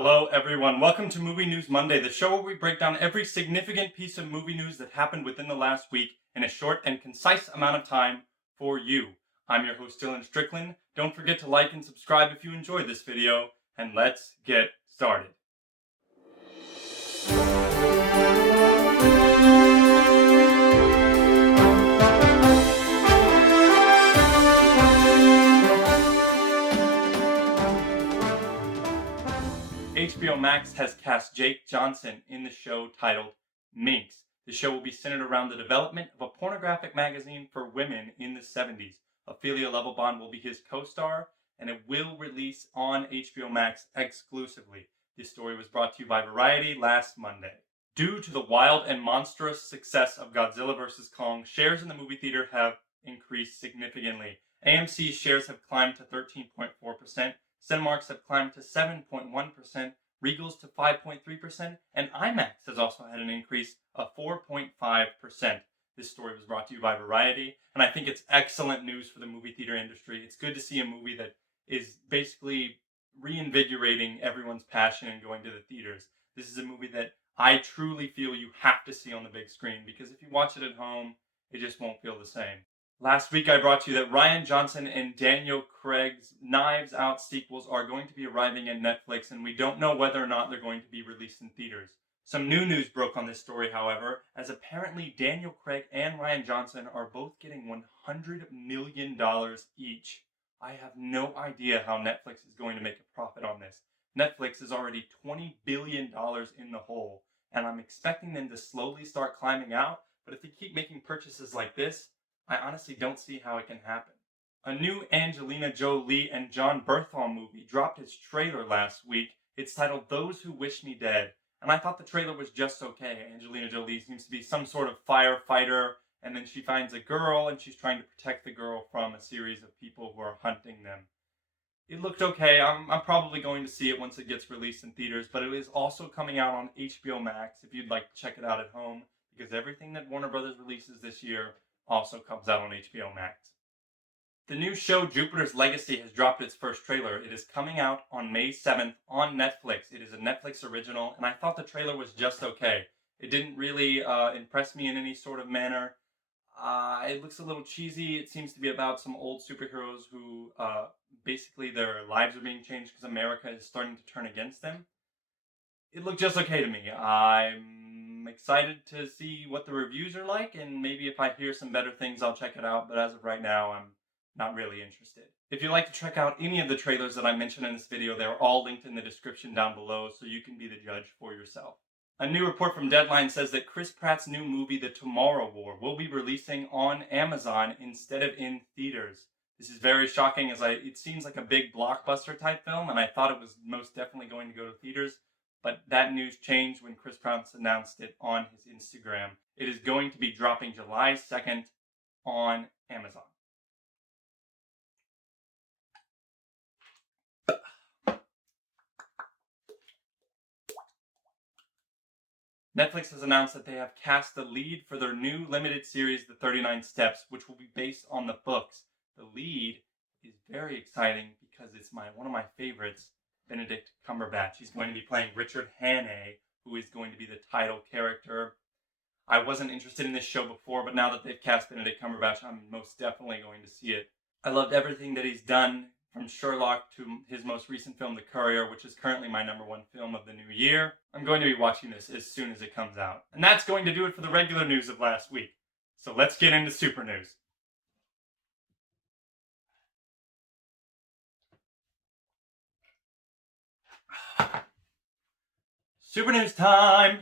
Hello everyone, welcome to Movie News Monday, the show where we break down every significant piece of movie news that happened within the last week in a short and concise amount of time for you. I'm your host Dylan Strickland. Don't forget to like and subscribe if you enjoyed this video, and let's get started. HBO Max has cast Jake Johnson in the show titled Minx. The show will be centered around the development of a pornographic magazine for women in the 70s. Ophelia Lovibond will be his co-star, and it will release on HBO Max exclusively. This story was brought to you by Variety last Monday. Due to the wild and monstrous success of Godzilla vs. Kong, shares in the movie theater have increased significantly. AMC's shares have climbed to 13.4%. Cinemark's have climbed to 7.1%, Regal's to 5.3%, and IMAX has also had an increase of 4.5%. This story was brought to you by Variety, and I think it's excellent news for the movie theater industry. It's good to see a movie that is basically reinvigorating everyone's passion in going to the theaters. This is a movie that I truly feel you have to see on the big screen, because if you watch it at home, it just won't feel the same. Last week I brought you that Rian Johnson and Daniel Craig's Knives Out sequels are going to be arriving at Netflix, and we don't know whether or not they're going to be released in theaters. Some new news broke on this story, however, as apparently Daniel Craig and Rian Johnson are both getting $100 million each. I have no idea how Netflix is going to make a profit on this. Netflix is already $20 billion in the hole, and I'm expecting them to slowly start climbing out, but if they keep making purchases like this, I honestly don't see how it can happen. A new Angelina Jolie and Jon Bernthal movie dropped its trailer last week. It's titled Those Who Wish Me Dead, and I thought the trailer was just okay. Angelina Jolie seems to be some sort of firefighter, and then she finds a girl, and she's trying to protect the girl from a series of people who are hunting them. It looked okay. I'm probably going to see it once it gets released in theaters, but it is also coming out on HBO Max if you'd like to check it out at home, because everything that Warner Brothers releases this year also comes out on HBO Max. The new show Jupiter's Legacy has dropped its first trailer. It is coming out on May 7th on Netflix. It is a Netflix original, and I thought the trailer was just okay. It didn't really impress me in any sort of manner. It looks a little cheesy. It seems to be about some old superheroes who basically their lives are being changed because America is starting to turn against them. It looked just okay to me. I'm excited to see what the reviews are like, and maybe if I hear some better things, I'll check it out, but as of right now, I'm not really interested. If you'd like to check out any of the trailers that I mentioned in this video, they're all linked in the description down below, so you can be the judge for yourself. A new report from Deadline says that Chris Pratt's new movie, The Tomorrow War, will be releasing on Amazon instead of in theaters. This is very shocking, as it seems like a big blockbuster type film, and I thought it was most definitely going to go to theaters. But that news changed when Chris Pratt announced it on his Instagram. It is going to be dropping July 2nd on Amazon. Netflix has announced that they have cast the lead for their new limited series, The 39 Steps, which will be based on the books. The lead is very exciting because it's one of my favorites, Benedict Cumberbatch. He's going to be playing Richard Hannay, who is going to be the title character. I wasn't interested in this show before, but now that they've cast Benedict Cumberbatch, I'm most definitely going to see it. I loved everything that he's done, from Sherlock to his most recent film, The Courier, which is currently my #1 film of the new year. I'm going to be watching this as soon as it comes out. And that's going to do it for the regular news of last week. So let's get into super news. Super news time!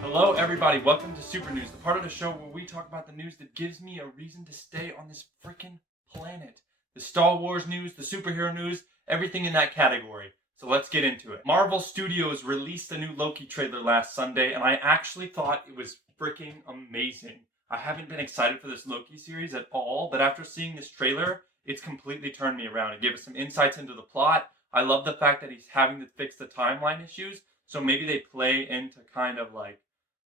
Hello everybody, welcome to Super News, the part of the show where we talk about the news that gives me a reason to stay on this freaking planet. The Star Wars news, the superhero news, everything in that category. So let's get into it. Marvel Studios released a new Loki trailer last Sunday, and I actually thought it was freaking amazing. I haven't been excited for this Loki series at all, but after seeing this trailer, it's completely turned me around. It gave us some insights into the plot. I love the fact that he's having to fix the timeline issues, so maybe they play into kind of like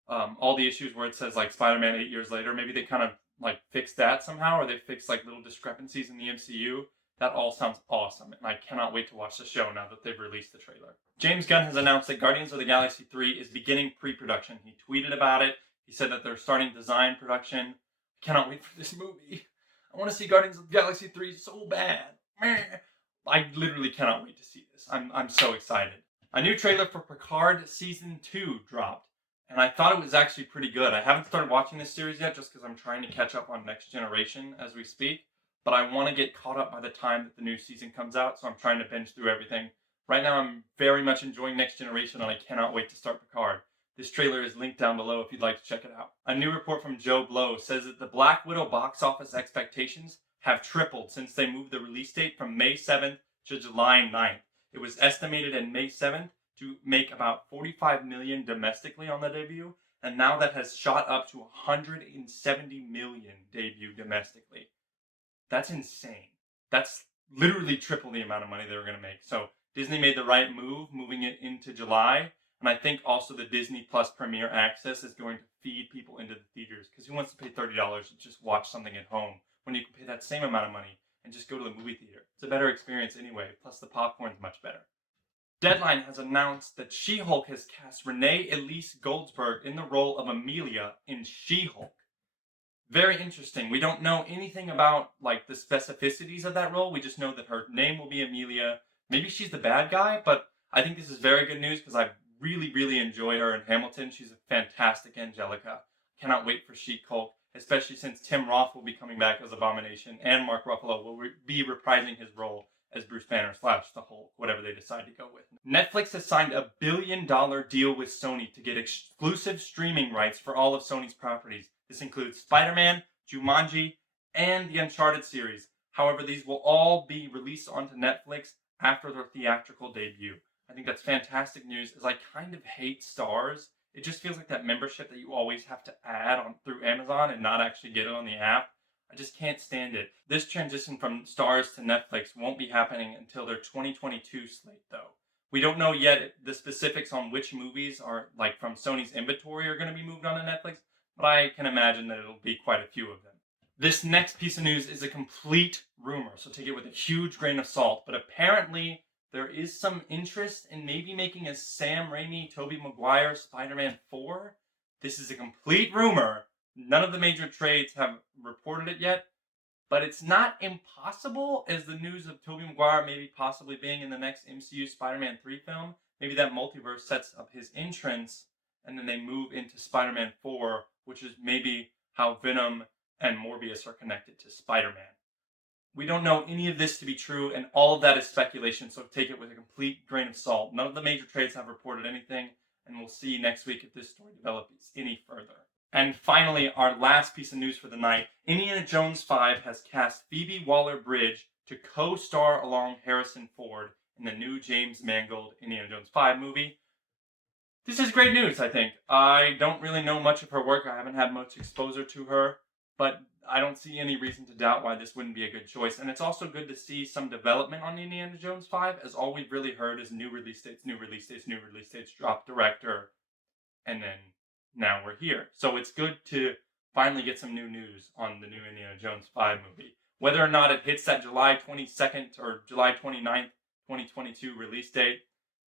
all the issues where it says like Spider-Man 8 years later. Maybe they kind of like fixed that somehow, or they fixed like little discrepancies in the MCU. That all sounds awesome, and I cannot wait to watch the show now that they've released the trailer. James Gunn has announced that Guardians of the Galaxy 3 is beginning pre-production. He tweeted about it. He said that they're starting design production. I cannot wait for this movie. I want to see Guardians of the Galaxy 3 so bad. I literally cannot wait to see this. I'm so excited. A new trailer for Picard Season 2 dropped, and I thought it was actually pretty good. I haven't started watching this series yet just because I'm trying to catch up on Next Generation as we speak, but I want to get caught up by the time that the new season comes out, so I'm trying to binge through everything. Right now, I'm very much enjoying Next Generation, and I cannot wait to start Picard. This trailer is linked down below if you'd like to check it out. A new report from Joe Blow says that the Black Widow box office expectations have tripled since they moved the release date from May 7th to July 9th. It was estimated in May 7th to make about $45 million domestically on the debut, and now that has shot up to $170 million debut domestically. That's insane. That's literally triple the amount of money they were going to make. So Disney made the right move moving it into July. And I think also the Disney Plus Premier Access is going to feed people into the theaters, because who wants to pay $30 to just watch something at home when you can pay that same amount of money and just go to the movie theater? It's a better experience anyway, plus the popcorn's much better. Deadline has announced that She-Hulk has cast Renee Elise Goldsberg in the role of Amelia in She-Hulk. Very interesting. We don't know anything about like the specificities of that role. We just know that her name will be Amelia. Maybe she's the bad guy, but I think this is very good news because I really enjoy her in Hamilton. She's a fantastic Angelica. Cannot wait for She-Hulk, especially since Tim Roth will be coming back as Abomination and Mark Ruffalo will be reprising his role as Bruce Banner / the Hulk, whatever they decide to go with. Netflix has signed a $1 billion deal with Sony to get exclusive streaming rights for all of Sony's properties. This includes Spider-Man, Jumanji, and the Uncharted series. However, these will all be released onto Netflix after their theatrical debut. I think that's fantastic news, as I kind of hate Stars. It just feels like that membership that you always have to add on through Amazon and not actually get it on the app. I just can't stand it. This transition from Stars to Netflix won't be happening until their 2022 slate, though. We don't know yet the specifics on which movies are like from Sony's inventory are going to be moved on to Netflix, but I can imagine that it'll be quite a few of them. This next piece of news is a complete rumor, so take it with a huge grain of salt, but apparently there is some interest in maybe making a Sam Raimi, Tobey Maguire Spider-Man 4. This is a complete rumor. None of the major trades have reported it yet, but it's not impossible, as the news of Tobey Maguire maybe possibly being in the next MCU Spider-Man 3 film. Maybe that multiverse sets up his entrance, and then they move into Spider-Man 4, which is maybe how Venom and Morbius are connected to Spider-Man. We don't know any of this to be true, and all of that is speculation, so take it with a complete grain of salt. None of the major trades have reported anything, and we'll see next week if this story develops any further. And finally, our last piece of news for the night. Indiana Jones 5 has cast Phoebe Waller-Bridge to co-star along Harrison Ford in the new James Mangold Indiana Jones 5 movie. This is great news, I think. I don't really know much of her work. I haven't had much exposure to her, but I don't see any reason to doubt why this wouldn't be a good choice. And it's also good to see some development on Indiana Jones 5, as all we've really heard is new release dates, drop director, and then now we're here. So it's good to finally get some new news on the new Indiana Jones 5 movie. Whether or not it hits that July 22nd or July 29th, 2022 release date,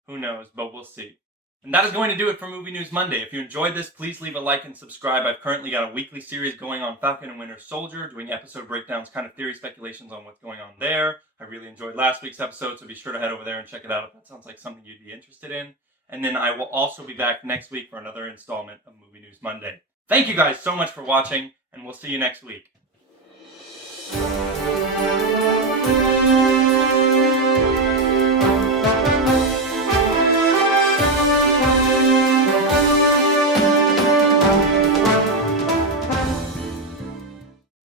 who knows, but we'll see. And that is going to do it for Movie News Monday. If you enjoyed this, please leave a like and subscribe. I've currently got a weekly series going on Falcon and Winter Soldier, doing episode breakdowns, kind of theory speculations on what's going on there. I really enjoyed last week's episode, so be sure to head over there and check it out if that sounds like something you'd be interested in. And then I will also be back next week for another installment of Movie News Monday. Thank you guys so much for watching, and we'll see you next week.